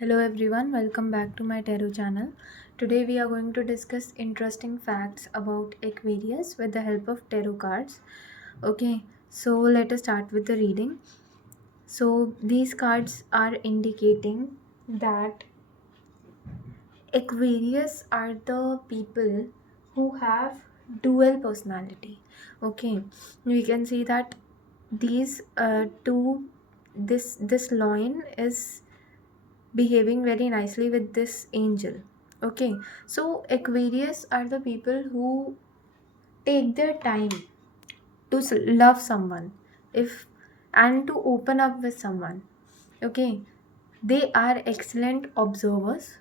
Hello everyone, welcome back to my tarot channel. Today we are going to discuss interesting facts about Aquarius with the help of tarot cards. Okay, so let us start with the reading. So these cards are indicating that Aquarius are the people who have dual personality. Okay, we can see that these two this loin is behaving very nicely with this angel. Okay, so Aquarius are the people who take their time to love someone, if and to open up with someone. Okay, they are excellent observers.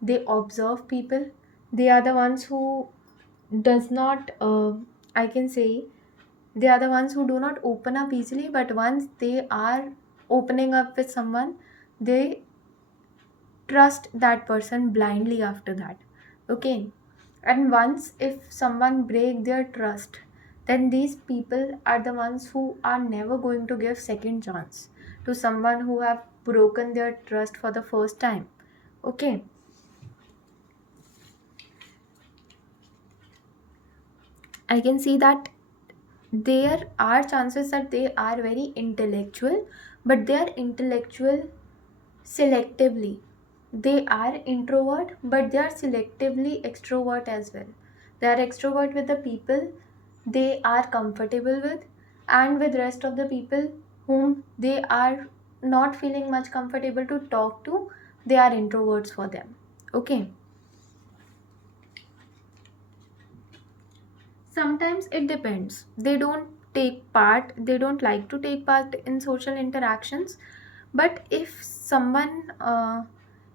They observe people. They are the ones who does not I can say they are the ones who do not open up easily, but once they are opening up with someone, they trust that person blindly after that. Okay, and once if someone break their trust, then these people are the ones who are never going to give second chance to someone who have broken their trust for the first time. Okay, I can see that there are chances that they are very intellectual, but they are intellectual selectively. They are introvert, but they are selectively extrovert as well. They are extrovert with the people they are comfortable with, and with rest of the people whom they are not feeling much comfortable to talk to, they are introverts for them. Okay, sometimes it depends. They don't like to take part in social interactions, but if someone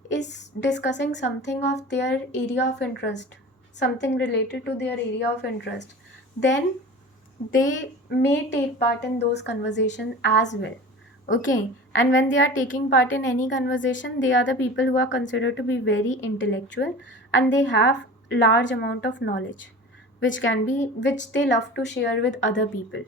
is discussing something of their area of interest, something related to their area of interest, then they may take part in those conversations as well. Okay, and when they are taking part in any conversation, they are the people who are considered to be very intellectual, and they have large amount of knowledge which they love to share with other people.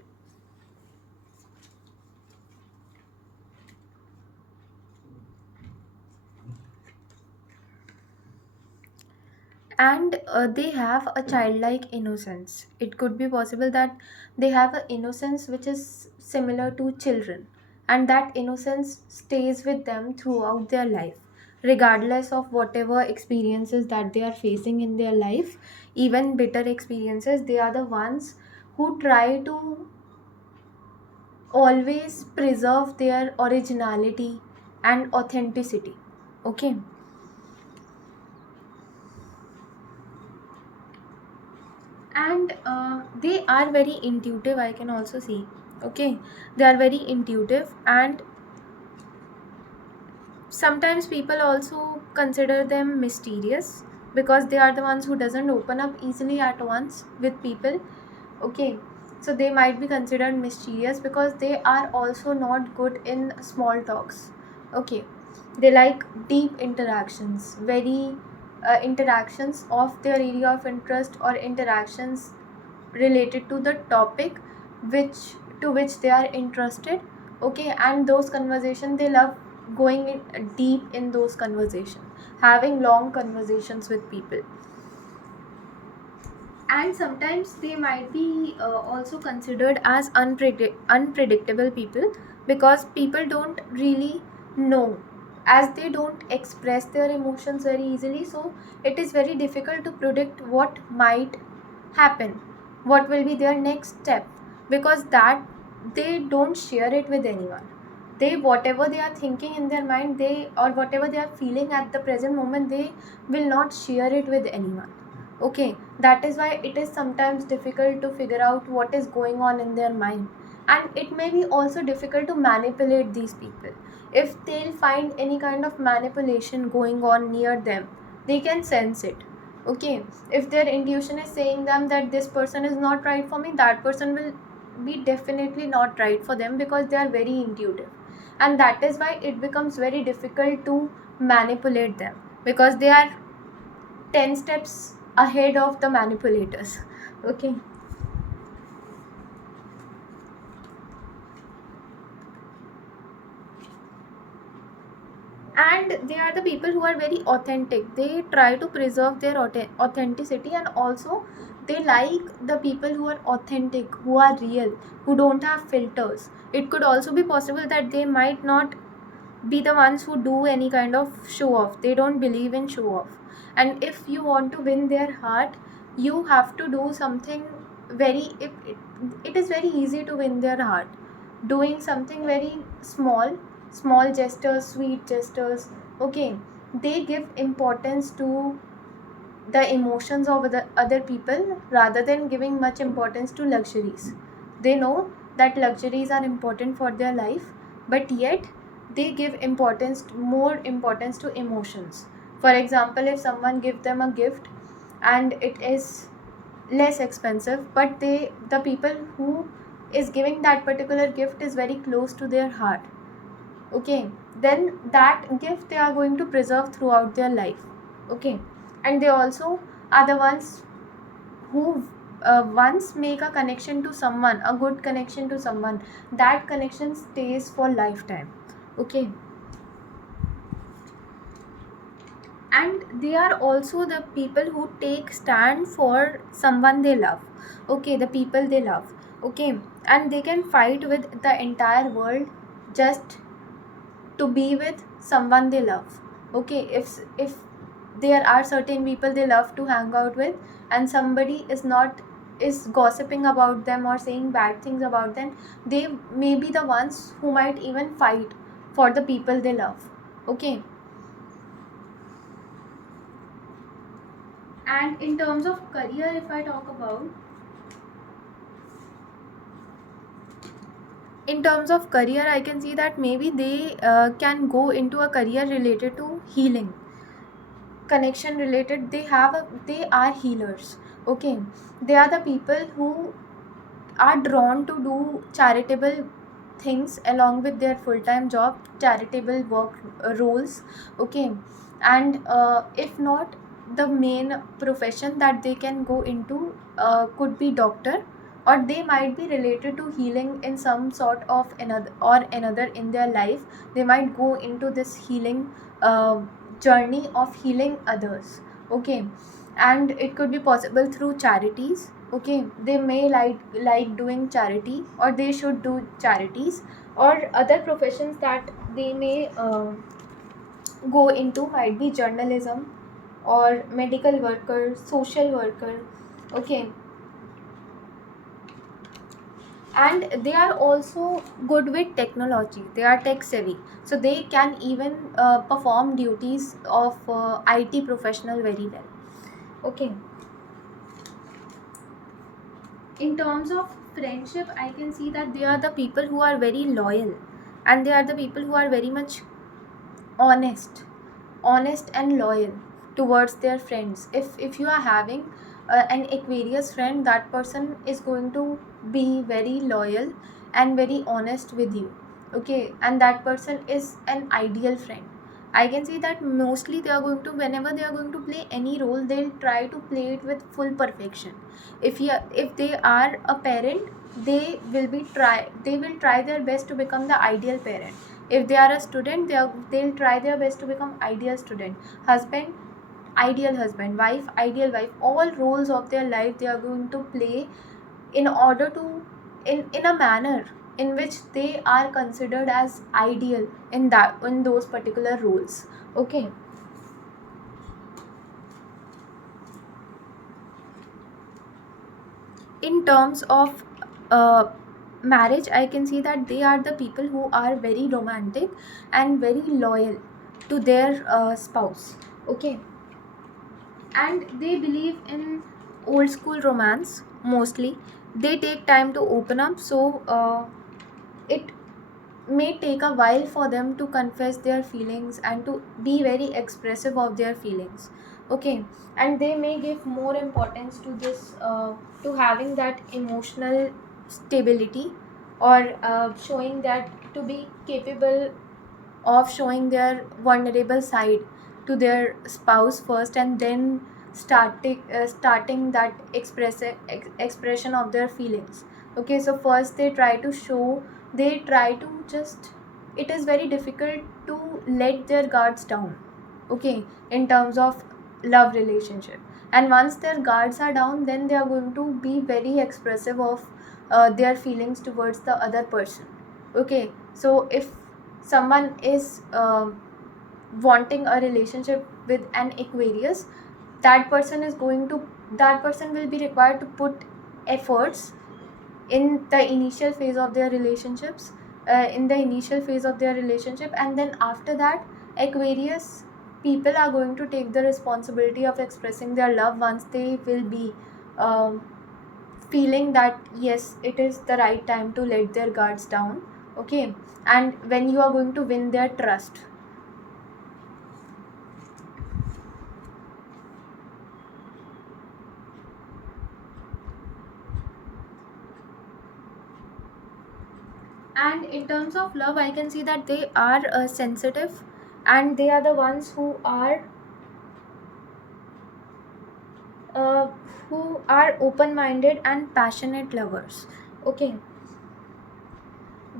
And they have a childlike innocence. It could be possible that they have an innocence which is similar to children, and that innocence stays with them throughout their life, regardless of whatever experiences that they are facing in their life. Even bitter experiences, they are the ones who try to always preserve their originality and authenticity. Okay, and they are very intuitive, I can also see. Okay, they are very intuitive, and sometimes people also consider them mysterious because they are the ones who doesn't open up easily at once with people. Okay, so they might be considered mysterious because they are also not good in small talks. Okay, they like deep interactions, very interactions of their area of interest, or interactions related to the topic which to which they are interested. Okay, and those conversations, they love going in deep in those conversations, having long conversations with people. And sometimes they might be also considered as unpredictable people, because people don't really know, as they don't express their emotions very easily, so it is very difficult to predict what might happen, what will be their next step, because that they don't share it with anyone. They, whatever they are thinking in their mind, they, or whatever they are feeling at the present moment, they will not share it with anyone. Okay, that is why it is sometimes difficult to figure out what is going on in their mind, and it may be also difficult to manipulate these people. If they'll find any kind of manipulation going on near them, they can sense it. Okay, if their intuition is saying them that this person is not right for me, that person will be definitely not right for them, because they are very intuitive, and that is why it becomes very difficult to manipulate them, because they are 10 steps ahead of the manipulators. Okay, And they are the people who are very authentic. They try to preserve their authenticity, and also they like the people who are authentic, who are real, who don't have filters. It could also be possible that they might not be the ones who do any kind of show off. They don't believe in show off. And if you want to win their heart, you have to do something very it is very easy to win their heart doing something very small, small gestures, sweet gestures. Okay, they give importance to the emotions of the other people rather than giving much importance to luxuries. They know that luxuries are important for their life, but yet they give more importance to emotions. For example, if someone gives them a gift and it is less expensive, but the people who is giving that particular gift is very close to their heart, okay, then that gift they are going to preserve throughout their life. Okay, and they also are the ones who once make a connection to someone, a good connection to someone, that connection stays for lifetime. Okay, and they are also the people who take stand for someone they love. Okay, the people they love. Okay, and they can fight with the entire world just to be with someone they love. Okay, if there are certain people they love to hang out with, and somebody is gossiping about them or saying bad things about them, they may be the ones who might even fight for the people they love. Okay, and in terms of career, if I talk about, in terms of career, I can see that maybe they can go into a career related to healing, connection related. They are healers. Okay, they are the people who are drawn to do charitable things along with their full-time job, charitable work roles. Okay, and if not, the main profession that they can go into could be doctor, or they might be related to healing in some sort of another in their life. They might go into this healing uh, journey of healing others. Okay, and it could be possible through charities. Okay, they may like doing charity, or they should do charities, or other professions that they may go into might be journalism or medical worker, social worker. Okay, and they are also good with technology. They are tech savvy, so they can even perform duties of IT professional very well. Okay, in terms of friendship, I can see that they are the people who are very loyal, and they are the people who are very much honest, and loyal towards their friends. If you are having an Aquarius friend, that person is going to be very loyal and very honest with you. Okay, and that person is an ideal friend. I can see that mostly they are going to, whenever they are going to play any role, they'll try to play it with full perfection. If they are a parent, they will try their best to become the ideal parent. If they are a student, they'll try their best to become ideal student. Husband, ideal husband. Wife, ideal wife. All roles of their life they are going to play in order to, in a manner in which they are considered as ideal in those particular roles. Okay, in terms of uh, marriage, I can see that they are the people who are very romantic and very loyal to their spouse. Okay, and they believe in old school romance mostly. They take time to open up, so it may take a while for them to confess their feelings and to be very expressive of their feelings. Okay, and they may give more importance to this, to having that emotional stability, or showing that, to be capable of showing their vulnerable side to their spouse first, and then starting that expression of their feelings. Okay, so first they try to just it is very difficult to let their guards down, okay, in terms of love relationship. And once their guards are down, then they are going to be very expressive of their feelings towards the other person, okay. So if someone is wanting a relationship with an Aquarius, that person is going to that person will be required to put efforts in the initial phase of their relationships in the initial phase of their relationship. And then after that, Aquarius people are going to take the responsibility of expressing their love once they will be um, feeling that yes, it is the right time to let their guards down, okay. And when you are going to win their trust. And in terms of love, I can see that they are sensitive, and they are the ones uh, who are open minded and passionate lovers, okay.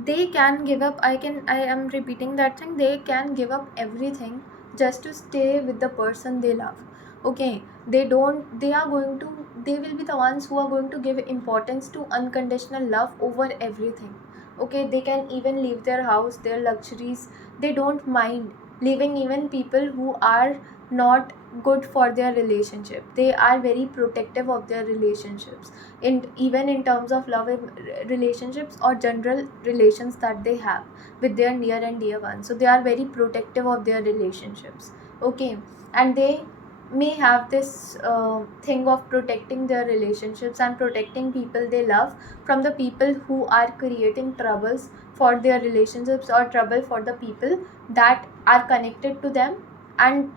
They can give up, I am repeating that thing, they can give up everything just to stay with the person they love, okay. They are going to they will be the ones who are going to give importance to unconditional love over everything, okay. They can even leave their house, their luxuries, they don't mind leaving even people who are not good for their relationship. They are very protective of their relationships, in even in terms of love relationships or general relations that they have with their near and dear ones. So they are very protective of their relationships, okay. And they may have this thing of protecting their relationships and protecting people they love from the people who are creating troubles for their relationships or trouble for the people that are connected to them and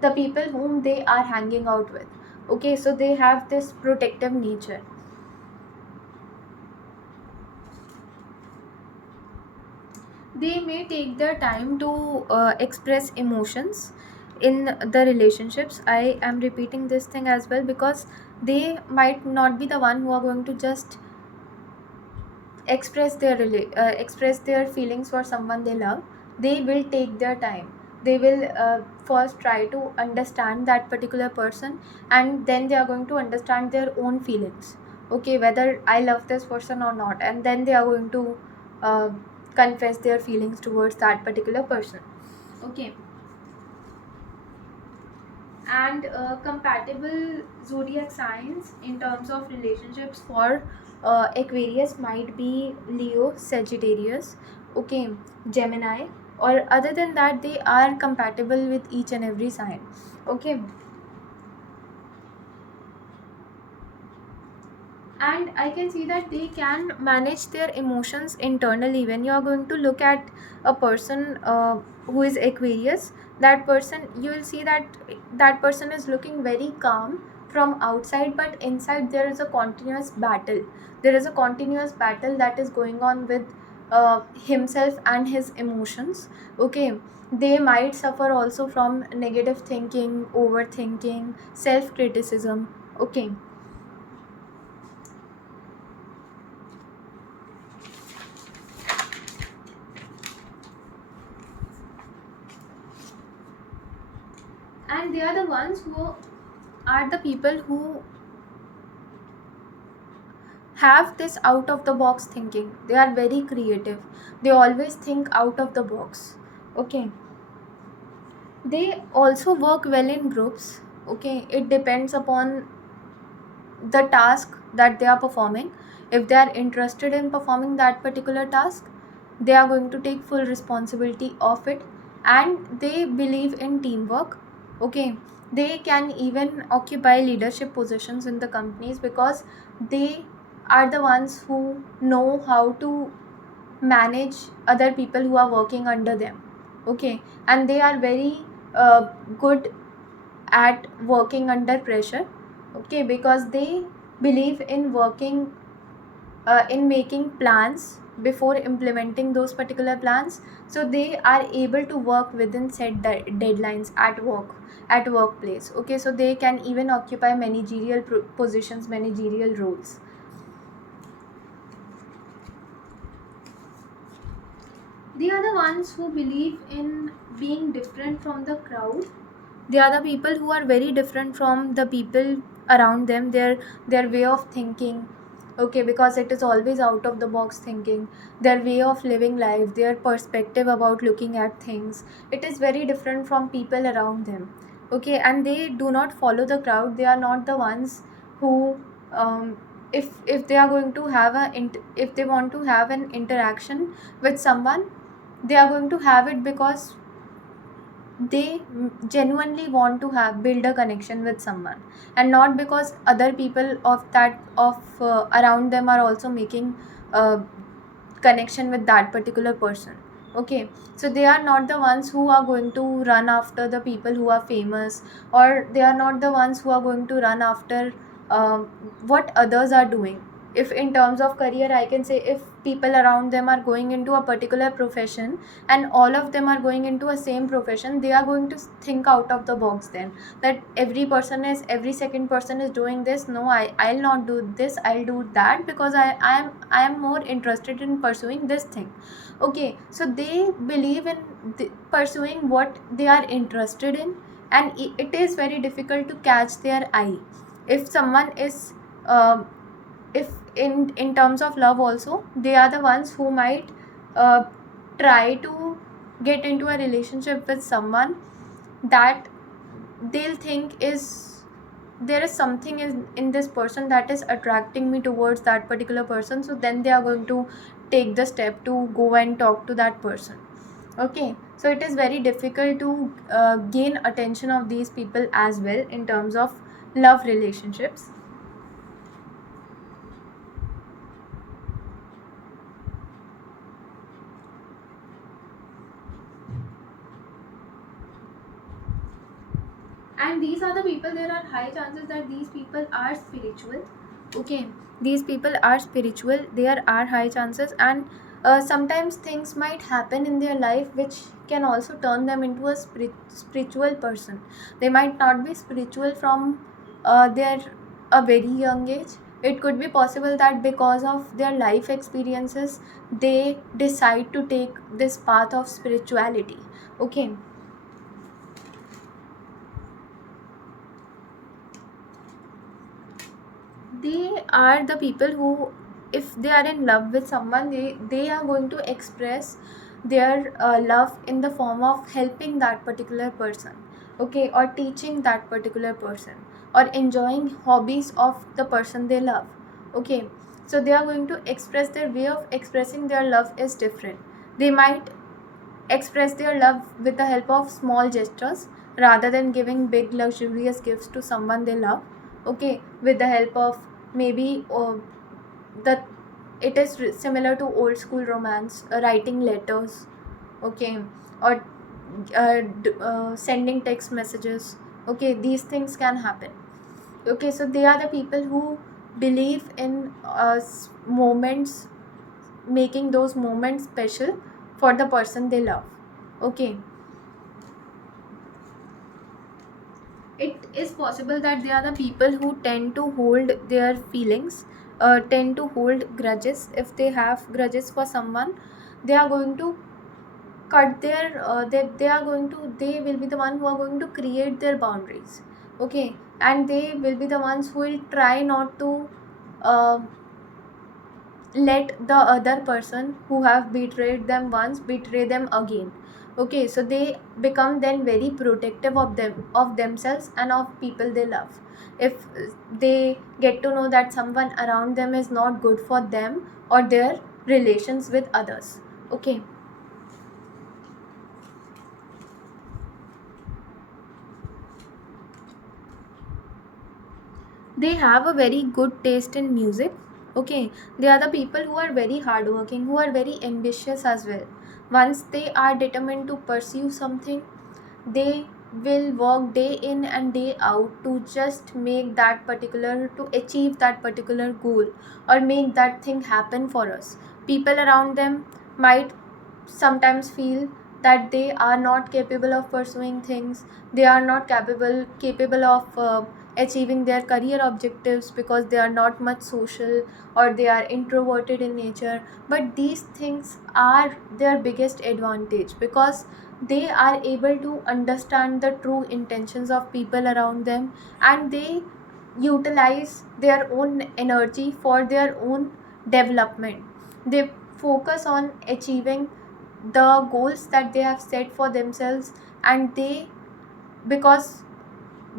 the people whom they are hanging out with, okay. So they have this protective nature. They may take their time to express emotions in the relationships. I am repeating this thing as well because they might not be the one who are going to just express their feelings for someone they love. They will take their time. They will first try to understand that particular person, and then they are going to understand their own feelings, okay, whether I love this person or not, and then they are going to uh, confess their feelings towards that particular person, okay. And compatible zodiac signs in terms of relationships for Aquarius might be Leo, Sagittarius, okay, Gemini, or other than that they are compatible with each and every sign, okay. And I can see that they can manage their emotions internally. When you are going to look at a person who is Aquarius, that person, you will see that that person is looking very calm from outside, but inside there is a continuous battle. There is a continuous battle that is going on with himself and his emotions, okay. They might suffer also from negative thinking, overthinking, self criticism, okay. And they are the ones who are the people who have this out of the box thinking. They are very creative, they always think out of the box, okay. They also work well in groups, okay. It depends upon the task that they are performing. If they are interested in performing that particular task, they are going to take full responsibility of it, and they believe in teamwork, okay. They can even occupy leadership positions in the companies because they are the ones who know how to manage other people who are working under them, okay. And they are very uh, good at working under pressure, okay, because they believe in working in making plans before implementing those particular plans. So they are able to work within set deadlines at workplace, okay. So they can even occupy managerial positions, managerial roles. They are the ones who believe in being different from the crowd. They are the people who are very different from the people around them, their way of thinking. Okay, because it is always out of the box thinking, their way of living life, their perspective about looking at things, it is very different from people around them. Okay, and they do not follow the crowd. They are not the ones who, um, if they are going to have if they want to have an interaction with someone, they are going to have it because they genuinely want to have build a connection with someone, and not because other people of that of around them are also making a connection with that particular person. Okay, so they are not the ones who are going to run after the people who are famous, or they are not the ones who are going to run after um, what others are doing. If in terms of career, I can say, if people around them are going into a particular profession and all of them are going into a same profession, they are going to think out of the box then, that every second person is doing this. No, I'll not do this, I'll do that, because I am more interested in pursuing this thing. Okay, so they believe in pursuing what they are interested in, and it is very difficult to catch their eye. If someone is um if in terms of love also, they are the ones who might uh, try to get into a relationship with someone that they'll think is, there is something in this person that is attracting me towards that particular person, so then they are going to take the step to go and talk to that person. Okay, so it is very difficult to gain attention of these people as well in terms of love relationships. And these are the people, there are high chances that these people are spiritual. Okay, these people are spiritual, there are high chances, and sometimes things might happen in their life which can also turn them into a spiritual person. They might not be spiritual from their a very young age. It could be possible that because of their life experiences, they decide to take this path of spirituality. Okay, they are the people who, if they are in love with someone, they are going to express their love in the form of helping that particular person. Okay, or teaching that particular person, or enjoying hobbies of the person they love. Okay, so they are going to express, their way of expressing their love is different. They might express their love with the help of small gestures rather than giving big luxurious gifts to someone they love. Okay, with the help of maybe the it is similar to old school romance, writing letters. Okay, or sending text messages. Okay, these things can happen. Okay, so they are the people who believe in moments, making those moments special for the person they love. Okay, it is possible that they are the people who tend to hold their feelings, tend to hold grudges. If they have grudges for someone, they are going to cut their they are going to, they will be the one who are going to create their boundaries. Okay, and they will be the ones who will try not to uh, let the other person who have betrayed them once betray them again. Okay, so they become then very protective of them, of themselves and of people they love. If they get to know that someone around them is not good for them or their relations with others. Okay, they have a very good taste in music. Okay, they are the people who are very hardworking, who are very ambitious as well. Once they are determined to pursue something, they will work day in and day out to just make that particular, to achieve that particular goal, or make that thing happen for us. People around them might sometimes feel that they are not capable of pursuing things, they are not capable of achieving their career objectives because they are not much social or they are introverted in nature. But these things are their biggest advantage because they are able to understand the true intentions of people around them, and they utilize their own energy for their own development. They focus on achieving the goals that they have set for themselves, and they, because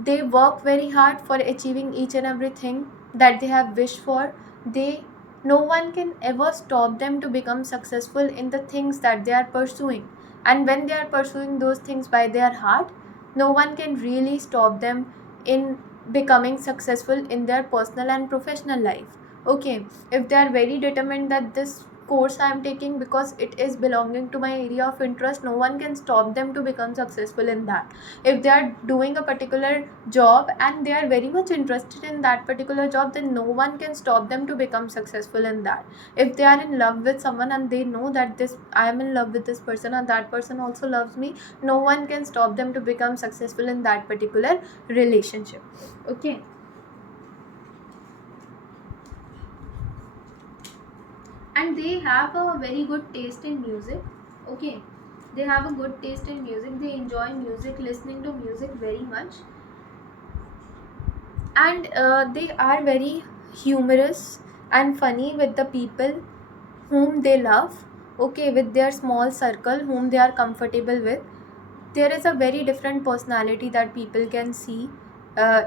they work very hard for achieving each and everything that they have wished for, they, no one can ever stop them to become successful in the things that they are pursuing. And when they are pursuing those things by their heart, no one can really stop them in becoming successful in their personal and professional life. Okay, if they are very determined that this course I am taking because it is belonging to my area of interest, no one can stop them to become successful in that. If they are doing a particular job and they are very much interested in that particular job, then no one can stop them to become successful in that. If they are in love with someone and they know that this, I am in love with this person and that person also loves me, no one can stop them to become successful in that particular relationship. Okay, and they have a very good taste in music. Okay, they have a good taste in music, they enjoy music, listening to music very much. And they are very humorous and funny with the people whom they love. Okay, with their small circle whom they are comfortable with. There is a very different personality that people can see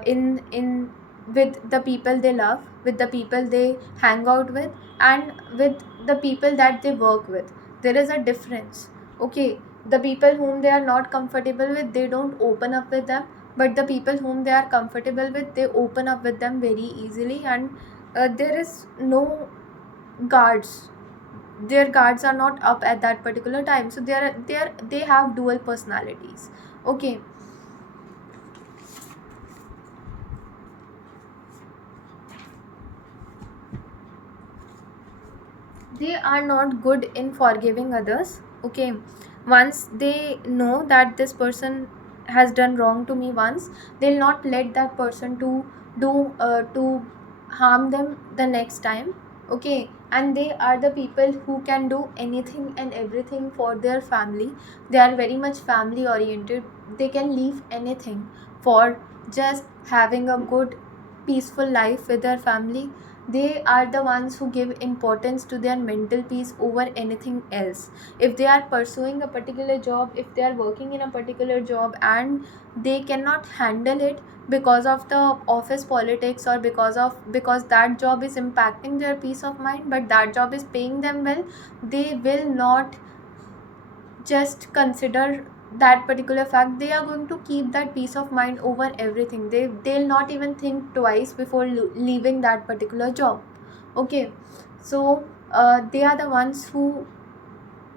in with the people they love, with the people they hang out with, and with the people that they work with. There is a difference. Okay, the people whom they are not comfortable with, they don't open up with them, but the people whom they are comfortable with, they open up with them very easily. And there is no guards, their guards are not up at that particular time, so they have dual personalities. Okay, they are not good in forgiving others. Okay, once they know that this person has done wrong to me once, they'll not let that person to harm them the next time. Okay, and they are the people who can do anything and everything for their family. They are very much family oriented. They can leave anything for just having a good peaceful life with their family. They are the ones who give importance to their mental peace over anything else. If they are pursuing a particular job, if they are working in a particular job and they cannot handle it because of the office politics, or because that job is impacting their peace of mind, but that job is paying them well, they will not just consider that particular fact. They are going to keep that peace of mind over everything. They'll not even think twice before leaving that particular job. Okay, so they are the ones who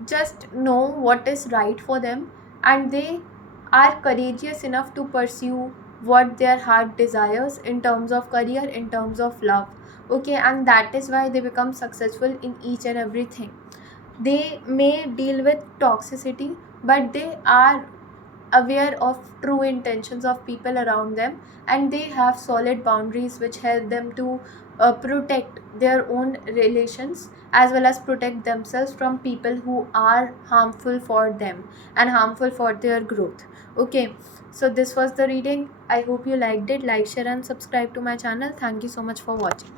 just know what is right for them, and they are courageous enough to pursue what their heart desires in terms of career, in terms of love. Okay, and that is why they become successful in each and everything. They may deal with toxicity, but they are aware of true intentions of people around them, and they have solid boundaries which help them to protect their own relations as well as protect themselves from people who are harmful for them and harmful for their growth. Okay, so this was the reading. I hope you liked it. Like, share and subscribe to my channel. Thank you so much for watching.